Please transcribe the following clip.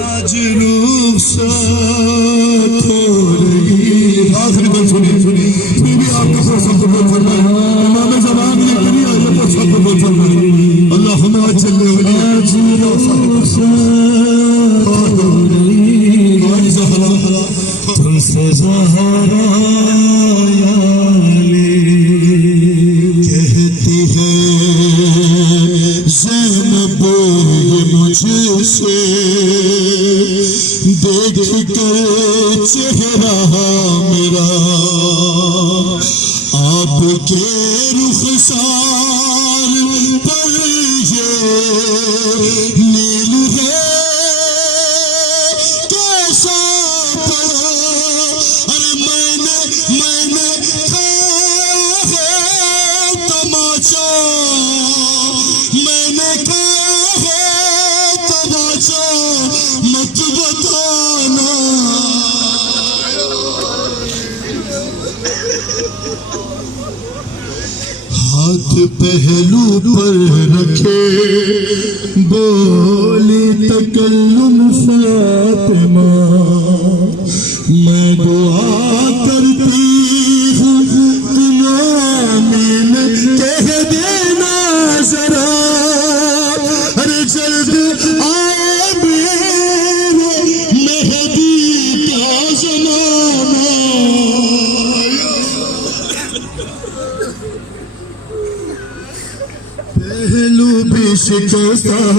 آج رخصت ہو رہی. آخری بات سنی پھر بھی آپ کا سب کو بول فرمائے امام زمان نے کبھی آج کو سب کو بول فرمائے اللہم اجل ولی آج رخصت ہو رہی تم سے زہرا کہتی ہے زینب مجھ سے دیکھ کر چہرہ میرا آپ کے رخسار پر یہ نیل ہے کیسا پڑا. ارے میں نے کھایا ہے تماچا میں نے کھایا ہے تماچا مت بتانا. ہاتھ پہلو پر رکھے بولی تکلم فاطمہ میں دعا کرتی ہوں آمین کہہ دینا ذرا. ارے جلد آئے میرے مہدی کا زمانہ. پہلو بھی شکستہ